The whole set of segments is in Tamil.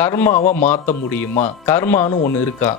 கர்மாவை மாற்ற முடியுமா? கர்மான்னு ஒன்று இருக்கா?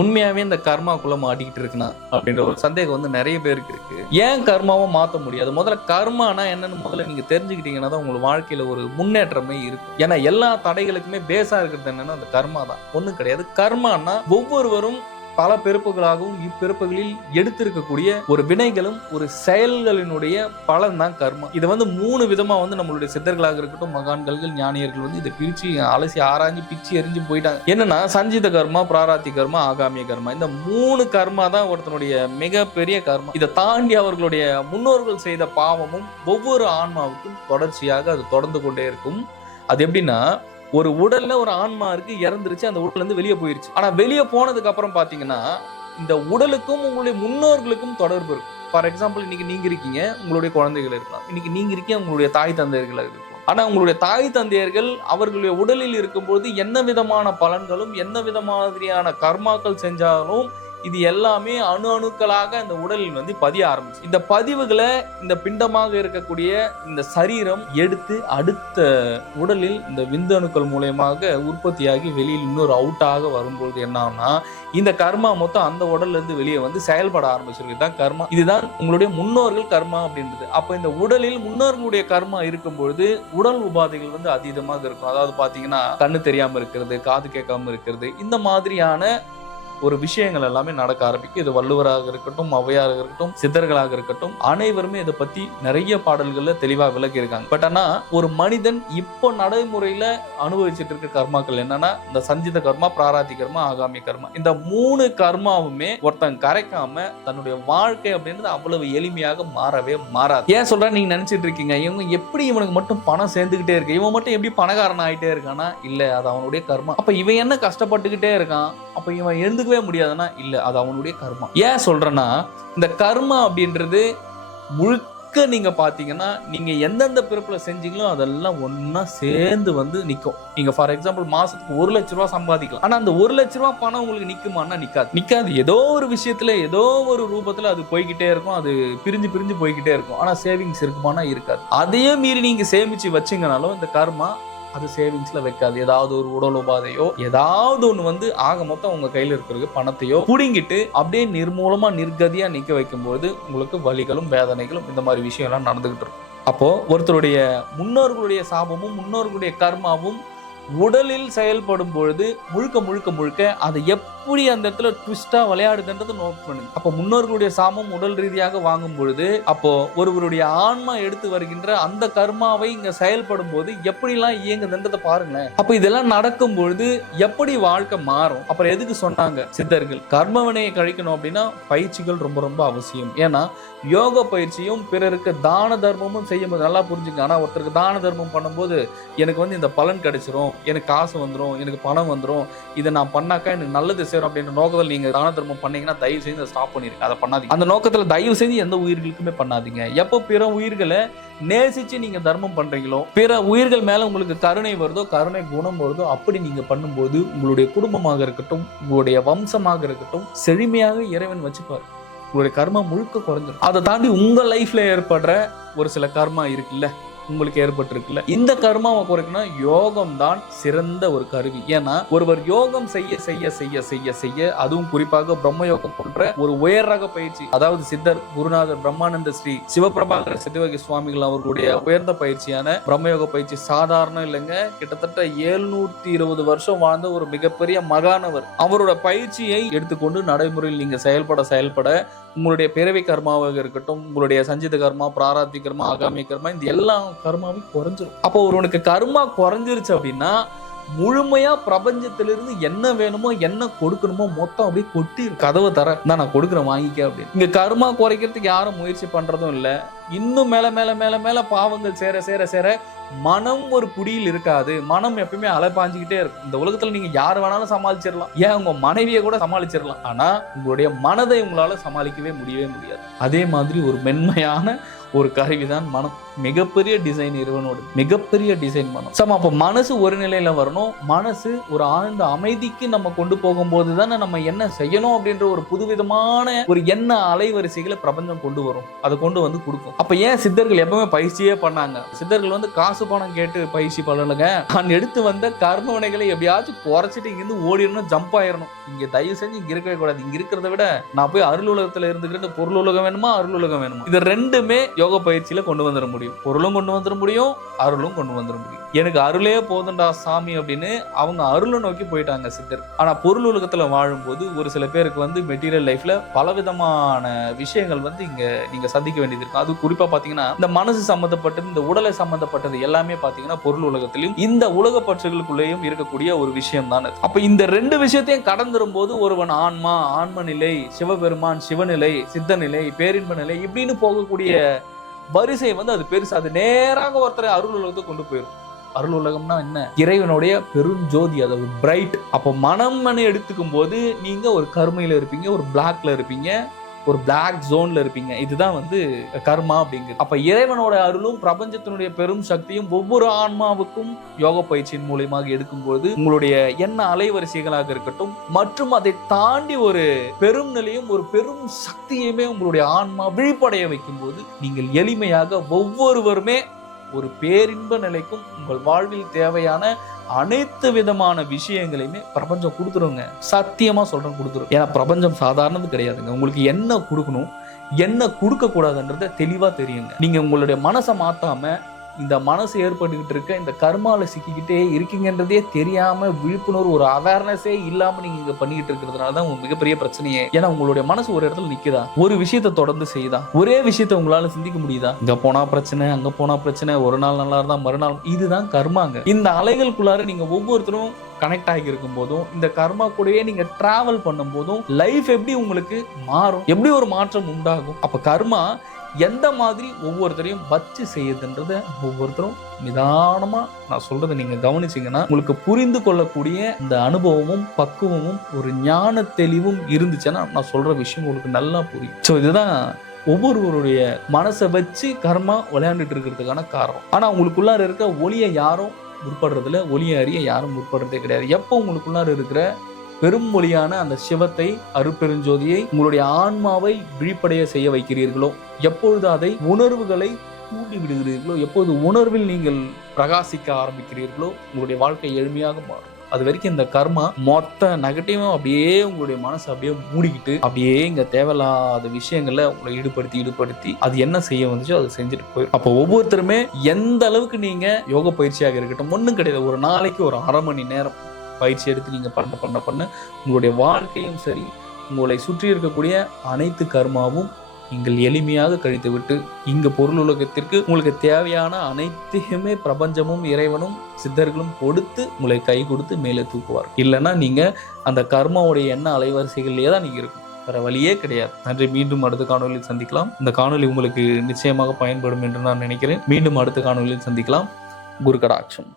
உண்மையாவே இந்த கர்மாக்குள்ள மாட்டிக்கிட்டு இருக்குனா அப்படின்ற ஒரு சந்தேகம் வந்து நிறைய பேருக்கு இருக்கு. ஏன் கர்மாவை மாற்ற முடியாது? முதல்ல கர்மானா என்னன்னு முதல்ல நீங்க தெரிஞ்சுக்கிட்டீங்கன்னா தான் உங்களுக்கு வாழ்க்கையில ஒரு முன்னேற்றமே இருக்கும். ஏன்னா எல்லா தடைகளுக்குமே பேஸா இருக்கிறது என்னன்னா அந்த கர்மா தான். ஒண்ணும் கிடையாது. கர்மானா ஒவ்வொருவரும் பல பிறப்புகளாகவும் இப்பிறப்புகளில் எடுத்திருக்கக்கூடிய ஒரு வினைகளும் ஒரு செயல்களினுடைய பலன் தான் கர்மா. இதை வந்து 3 விதமா வந்து நம்மளுடைய சித்தர்களாக இருக்கட்டும், மகான்கள், ஞானியர்கள் வந்து இதை பிரிச்சு அலசி ஆராய்ஞ்சு பிச்சு எரிஞ்சு போயிட்டாங்க. என்னன்னா சஞ்சித கர்மா, பிராராத்தி கர்மா, ஆகாமிய கர்மா. இந்த 3 கர்மா தான் ஒருத்தனுடைய மிகப்பெரிய கர்மா. இதை தாண்டி அவர்களுடைய முன்னோர்கள் செய்த பாவமும் ஒவ்வொரு ஆன்மாவுக்கும் தொடர்ச்சியாக அது தொடர்ந்து கொண்டே இருக்கும். அது எப்படின்னா, ஒரு உடல்ல ஒரு ஆன்மா இருக்கு, இறந்துருச்சு, அந்த உடல்ல இருந்து வெளியே போயிருச்சு. ஆனா வெளியே போனதுக்கு அப்புறம் பாத்தீங்கன்னா இந்த உடலுக்கும் உங்களுடைய முன்னோர்களுக்கும் தொடர்பு இருக்கும். ஃபார் எக்ஸாம்பிள், இன்னைக்கு நீங்க இருக்கீங்க, உங்களுடைய குழந்தைகள் இருக்கலாம். இன்னைக்கு நீங்க இருக்கீங்க, உங்களுடைய தாய் தந்தையர்கள் இருக்கும். ஆனா உங்களுடைய தாய் தந்தையர்கள் அவர்களுடைய உடலில் இருக்கும்போது என்ன விதமான பலன்களும் என்ன விதமாதிரியான கர்மாக்கள் செஞ்சாலும் இது எல்லாமே அணுக்களாக இந்த உடலில் வந்து பதிய ஆரம்பிச்சு. இந்த பதிவுகளை இந்த பிண்டமாக இருக்கக்கூடிய இந்த சரீரம் எடுத்து அடுத்த உடலில் இந்த விந்தணுக்கள் மூலயமாக உற்பத்தியாகி வெளியில் இன்னொரு அவுட்டாக வரும்போது என்ன ஆகும்னா, இந்த கர்மா மொத்தம் அந்த உடல்ல இருந்து வெளியே வந்து செயல்பட ஆரம்பிச்சிருக்கு. இதுதான் கர்மா. இதுதான் உங்களுடைய முன்னோர்கள் கர்மா அப்படின்றது. அப்ப இந்த உடலில் முன்னோர்களுடைய கர்மா இருக்கும்பொழுது உடல் உபாதைகள் வந்து அதீதமாக இருக்கும். அதாவது பாத்தீங்கன்னா கண்ணு தெரியாம இருக்கிறது, காது கேட்காம இருக்கிறது, இந்த மாதிரியான ஒரு விஷயங்கள் எல்லாமே நடக்க ஆரம்பிக்கும். இது வள்ளுவராக இருக்கட்டும், ஔவையாராக இருக்கட்டும், சித்தர்களாக இருக்கட்டும், அனைவருமே இதை பத்தி நிறைய பாடல்கள்ல தெளிவா விளக்கி இருக்காங்க. பட் ஆனா ஒரு மனிதன் இப்போ நடைமுறையில அனுபவிச்சுட்டு இருக்க கர்மாக்கள் என்னன்னா இந்த சஞ்சித கர்மா, பிராராத்தி கர்மா, ஆகாமிய கர்மா. இந்த 3 கர்மாவுமே ஒருத்தன் கரைக்காம தன்னுடைய வாழ்க்கை அப்படின்றது அவ்வளவு எளிமையாக மாறவே மாறாது. ஏன் சொல்றேன் நீங்க நினைச்சிட்டு இருக்கீங்க, இவங்க எப்படி இவனுக்கு மட்டும் பணம் சேர்ந்துகிட்டே இருக்கு, இவன் மட்டும் எப்படி பணக்காரன் ஆகிட்டே இருக்கானா? இல்ல, அது அவனுடைய கர்மா. அப்ப இவன் என்ன கஷ்டப்பட்டுக்கிட்டே இருக்கான், அப்ப இவன் எழுந்துக்கவே முடியாதுன்னா இல்ல, அது அவனுடைய கர்மா. ஏன் சொல்றேன்னா, இந்த கர்மா அப்படின்றது முழுக்க நீங்க பாத்தீங்கன்னா நீங்க எந்தெந்த பிறப்புல செஞ்சீங்களோ அதெல்லாம் ஒன்னா சேர்ந்து வந்து நிக்கும். நீங்க ஃபார் எக்ஸாம்பிள் மாசத்துக்கு 1 லட்ச ரூபாய் சம்பாதிக்கலாம். ஆனா அந்த 1 லட்ச ரூபாய் பணம் உங்களுக்கு நிக்குமான்னா நிக்காது. ஏதோ ஒரு விஷயத்துல ஏதோ ஒரு ரூபத்துல அது போய்கிட்டே இருக்கும். அது பிரிஞ்சு போய்கிட்டே இருக்கும். ஆனா சேவிங்ஸ் இருக்குமானா இருக்காது. அதையே மீறி நீங்க சேமிச்சு வச்சீங்கனாலும் இந்த கர்மா அது சேவிங்ஸ்ல வைக்காது. ஏதாவது ஒரு உடல் உபாதையோ ஏதாவது ஒண்ணு வந்து ஆக மொத்தம் உங்க கையில இருக்கிற பணத்தையோ புடுங்கிட்டு அப்படியே நிர்மூலமா நிர்கதியா நிக்க வைக்கும்போது உங்களுக்கு வலிகளும் வேதனைகளும் இந்த மாதிரி விஷயம் எல்லாம் நடந்துகிட்டு இருக்கும். அப்போ ஒருத்தருடைய முன்னோர்களுடைய சாபமும் முன்னோர்களுடைய கர்மாவும் உடலில் செயல்படும் பொழுது முழுக்க அதை எப்படி அந்த இடத்துல ட்விஸ்டா விளையாடுதுன்றது நோட் பண்ணுங்க. அப்போ முன்னோர்களுடைய சாபம் உடல் ரீதியாக வாங்கும் பொழுது அப்போ ஒருவருடைய ஆன்மா எடுத்து வருகின்ற அந்த கர்மாவை இங்க செயல்படும் போது எப்படிலாம் இயங்குதுன்றதை பாருங்களேன். அப்ப இதெல்லாம் நடக்கும் பொழுது எப்படி வாழ்க்கை மாறும்? அப்புறம் எதுக்கு சொன்னாங்க சித்தர்கள் கர்மவினையை கழிக்கணும் அப்படின்னா பயிற்சிகள் ரொம்ப அவசியம். ஏன்னா யோக பயிற்சியும் பிறருக்கு தான தர்மமும் செய்யும்போது நல்லா புரிஞ்சுங்க. ஆனா ஒருத்தருக்கு தான தர்மம் பண்ணும்போது எனக்கு வந்து இந்த பலன் கிடைச்சிரும், எனக்கு காசு வந்துடும், எனக்கு பணம் வந்துடும், இதை நான் பண்ணாக்கா எனக்கு நல்லது சேரும் அப்படின்ற நோக்கத்தில் நீங்க தான தர்மம் பண்ணீங்கன்னா தயவு செய்து ஸ்டாப் பண்ணிருங்க. அதை பண்ணாதீங்க. அந்த நோக்கத்துல தயவு செய்து எந்த உயிர்களுக்குமே பண்ணாதீங்க. எப்போ பிற உயிர்களை நேசிச்சு நீங்க தர்மம் பண்றீங்களோ, பிற உயிர்கள் மேல உங்களுக்கு கருணை வருதோ, கருணை குணம் வருதோ, அப்படி நீங்க பண்ணும்போது உங்களுடைய குடும்பமாக இருக்கட்டும், உங்களுடைய வம்சமாக இருக்கட்டும் செழுமையாக இறைவன் வச்சுப்பாரு. உங்களுடைய கர்மா முழுக்க குறைஞ்சிடும். அதை தாண்டி உங்க லைஃப்ல ஏற்படுற ஒரு சில கர்மா இருக்குல்ல, உங்களுக்கு ஏற்பட்டிருக்குல்ல, இந்த கர்மாவை குறைக்கணும் யோகம் தான் சிறந்த ஒரு கருவி. ஏன்னா ஒருவர் யோகம் செய்ய அதுவும் குறிப்பாக பிரம்ம யோகம் போன்ற ஒரு உயர் ரக பயிற்சி, அதாவது சித்தர் குருநாதர் பிரம்மானந்த ஸ்ரீ சிவபிரபாகர சிவயோகி சுவாமிகள் அவர்களுடைய உயர்ந்த பயிற்சியான பிரம்மயோக பயிற்சி சாதாரண இல்லைங்க. கிட்டத்தட்ட 720 வருஷம் வாழ்ந்த ஒரு மிகப்பெரிய மகானவர். அவரோட பயிற்சியை எடுத்துக்கொண்டு நடைமுறையில் நீங்க செயல்பட உங்களுடைய பிறவி கர்மாவாக இருக்கட்டும், உங்களுடைய சஞ்சித கர்மா, பிராராத்தி கர்மா, ஆகாமிய கர்மா, இந்த எல்லா கர்மாவும் குறைஞ்சிரும். அப்போ ஒருவனுக்கு கர்மா குறைஞ்சிருச்சு அப்படின்னா முழுமையா பிரபஞ்சத்திலிருந்து என்ன வேணுமோ என்ன கொடுக்கணுமோ மொத்தம் அப்படியே கொட்டி கதவை தர நான் கொடுக்குறேன் வாங்கிக்க அப்படின்னு. இங்க கர்மா குறைக்கிறதுக்கு யாரும் முயற்சி பண்றதும் இல்லை. இன்னும் மேல பாவங்கள் சேர மனம் ஒரு குடியில் இருக்காது. மனம் எப்பயுமே அலைப்பாஞ்சுக்கிட்டே இருக்கும். இந்த உலகத்துல நீங்க யார் வேணாலும் சமாளிச்சிடலாம், ஏன் உங்க மனைவியை கூட சமாளிச்சிடலாம். ஆனா உங்களுடைய மனதை உங்களால சமாளிக்கவே முடியாது. அதே மாதிரி ஒரு மென்மையான ஒரு கருவிதான் மனம். மிகப்பெரிய டிசைன் இறைவனோட மிகப்பெரிய டிசைன் பண்ணும். சம அப்ப மனசு ஒரு நிலையில வரணும். மனசு ஒரு ஆழ்ந்த அமைதிக்கு நம்ம கொண்டு போகும்போது தானே நம்ம என்ன செய்யணும் அப்படின்ற ஒரு புதுவிதமான ஒரு எண்ண அலைவரிசைகளை பிரபஞ்சம் கொண்டு வரும். அதை கொண்டு வந்து கொடுக்கும். அப்ப ஏன் சித்தர்கள் எப்பவுமே பயிற்சியே பண்ணாங்க? சித்தர்கள் வந்து காசு பணம் கேட்டு பயிற்சி பண்ணலுங்க. நான் எடுத்து வந்த கர்ம வினைகளை எப்படியாச்சும் குறைச்சிட்டு இங்கிருந்து ஓடிடணும், ஜம்ப் ஆயிடணும். இங்க தயவு செஞ்சு இங்க இருக்கவே கூடாது. இங்க இருக்கிறத விட நான் போய் அருள் உலகத்துல இருந்துக்கிட்டு பொருள் உலகம் வேணுமா அருள் உலகம் வேணுமா, இது ரெண்டுமே யோக பயிற்சியில கொண்டு வந்துட முடியும். பொருளும் கொண்டு வந்துட முடியும், அருளும் கொண்டு வந்துட முடியும். எனக்கு அருளே போதுண்டா சாமி அப்படின்னு அவங்க அருளை நோக்கி போயிட்டாங்க சித்தர். ஆனா பொருள் உலகத்துல வாழும்போது ஒரு சில பேருக்கு வந்து மெட்டீரியல் லைஃப்ல பலவிதமான விஷயங்கள் வந்து இங்க நீங்க சந்திக்க வேண்டியது இருக்கும். அது குறிப்பா பாத்தீங்கன்னா இந்த மனசு சம்பந்தப்பட்டது, இந்த உடலை சம்பந்தப்பட்டது எல்லாமே பாத்தீங்கன்னா பொருள் உலகத்திலும் இந்த உலக பற்றுகளுக்குள்ளேயும் இருக்கக்கூடிய ஒரு விஷயம் தான். அப்ப இந்த ரெண்டு விஷயத்தையும் கடந்துரும் போது ஒருவன் ஆன்மா, ஆன்ம நிலை, சிவபெருமான் சிவநிலை, சித்த நிலை, பேரின்ப நிலை இப்படின்னு போகக்கூடிய வரிசை வந்து அது பெருசு. அது நேராக ஒருத்தரை அருள் உலகத்தை கொண்டு போயிடும். அருள் உலகம்னா என்ன? இறைவனுடைய பெருஞ்சோதி, அதாவது பிரைட். அப்போ மனம் எடுத்துக்கும் போது நீங்க ஒரு கருமையில இருப்பீங்க, ஒரு பிளாக்ல இருப்பீங்க, ஒரு பிளாக் ஜோன்ல இருப்பீங்க. இதுதான் வந்து கர்மா அப்படிங்கிறது. அப்ப இறைவனோட அருளும் பிரபஞ்சத்தினுடைய பெரும் சக்தியும் ஒவ்வொரு ஆன்மாவுக்கும் யோக பயிற்சியின் மூலமாக எடுக்கும்போது உங்களுடைய எண்ண அலைவரிசைகளாக இருக்கட்டும் மற்றும் அதை தாண்டி ஒரு பெரும் நிலையும் ஒரு பெரும் சக்தியுமே உங்களுடைய ஆன்மா விழிப்படைய வைக்கும் போது நீங்கள் எளிமையாக ஒவ்வொருவருமே ஒரு பேரின்ப நிலைக்கும் உங்கள் வாழ்வில் தேவையான அனைத்து விதமான விஷயங்களையுமே பிரபஞ்சம் கொடுத்துருங்க. சத்தியமா சொல்றேன், கொடுத்துரும். ஏன்னா பிரபஞ்சம் சாதாரணது கிடையாதுங்க. உங்களுக்கு என்ன கொடுக்கணும், என்ன கொடுக்க கூடாதுன்றத தெளிவா தெரியுங்க. நீங்க உங்களுடைய மனசை மாத்தாம இந்த மனசு ஏற்பட்டுக்கிட்டு இருக்க இந்த கர்மால சிக்கிக்கிட்டே இருக்கீங்கன்றதே தெரியாம விழிப்புணர்வு ஒரு அவேர்னஸே இல்லாம நீங்க இங்க பண்ணிக்கிட்டு இருக்கிறதுனாலதான் உங்களுக்கு மிகப்பெரிய பிரச்சனையே. ஏன்னா உங்களுடைய மனசு ஒரு இடத்துல நிக்குதா, ஒரு விஷயத்தை தொடர்ந்து செய்யுதா, ஒரே விஷயத்தை உங்களால சிந்திக்க முடியுதா? இங்க போனா பிரச்சனை, அங்க போனா பிரச்சனை, ஒரு நாள் நல்லா இருந்தா மறுநாள், இதுதான் கர்மாங்க. இந்த அலைகளுக்குள்ளார நீங்க ஒவ்வொருத்தரும் கனெக்ட் ஆகி இருக்கும் போதும் இந்த கர்மா கூடயே நீங்க டிராவல் பண்ணும் போதும் லைஃப் எப்படி உங்களுக்கு மாறும், எப்படி ஒரு மாற்றம் உண்டாகும். அப்ப கர்மா எந்த மாதிரி ஒவ்வொருத்தரையும் வச்சு செய்யுதுன்றத ஒவ்வொருத்தரும் நிதானமா நான் சொல்றதை நீங்க கவனிச்சீங்கன்னா உங்களுக்கு புரிந்து கொள்ளக்கூடிய இந்த அனுபவமும் பக்குவமும் ஒரு ஞான தெளிவும் இருந்துச்சுன்னா நான் சொல்ற விஷயம் உங்களுக்கு நல்லா புரியும். ஸோ இதுதான் ஒவ்வொருவருடைய மனசை வச்சு கர்மா விளையாண்டுட்டு இருக்கிறதுக்கான காரணம். ஆனா உங்களுக்குள்ளார இருக்க ஒளியை யாரும் முற்படுறதுல, ஒளியை அறிய யாரும் முற்படுறதே கிடையாது. எப்போ உங்களுக்குள்ளார இருக்கிற பெரும் மொழியான அந்த சிவத்தை, அருட்பெருஞ்சோதியை, உங்களுடைய ஆன்மாவை விழிப்படைய செய்ய வைக்கிறீர்களோ, எப்பொழுது அதை உணர்வுகளை தூண்டி விடுகிறீர்களோ, எப்போது உணர்வில் நீங்கள் பிரகாசிக்க ஆரம்பிக்கிறீர்களோ உங்களுடைய வாழ்க்கை எளிமையாக மாறும். அது வரைக்கும் இந்த கர்மா மொத்த நெகட்டிவும் அப்படியே உங்களுடைய மனசை அப்படியே மூடிக்கிட்டு அப்படியே இங்க தேவையில்லாத விஷயங்கள்ல உங்களை ஈடுபடுத்தி அது என்ன செய்ய வந்துச்சோ அதை செஞ்சுட்டு போயிடும். அப்போ ஒவ்வொருத்தருமே எந்த அளவுக்கு நீங்க யோக பயிற்சியாக இருக்கட்டும், ஒன்றும் கிடையாது, ஒரு நாளைக்கு ஒரு அரை மணி நேரம் பயிற்சி எடுத்து நீங்க பண்ண உங்களுடைய வாழ்க்கையும் சரி, உங்களை சுற்றி இருக்கக்கூடிய அனைத்து கர்மாவும் நீங்கள் எளிமையாக கழித்து விட்டு இங்க பொருள் உலகத்திற்கு உங்களுக்கு தேவையான அனைத்தையுமே பிரபஞ்சமும் இறைவனும் சித்தர்களும் கொடுத்து உங்களை கை கொடுத்து மேலே தூக்குவார். இல்லைன்னா நீங்க அந்த கர்மாவுடைய எண்ண அலைவரிசைகள்லேயே தான் நீங்க இருக்கும், வேற வழியே கிடையாது. நன்றி. மீண்டும் அடுத்த காணொலியில் சந்திக்கலாம். இந்த காணொலி உங்களுக்கு நிச்சயமாக பயன்படும் என்று நான் நினைக்கிறேன். மீண்டும் அடுத்த காணொலியில் சந்திக்கலாம். குரு கடாட்சம்.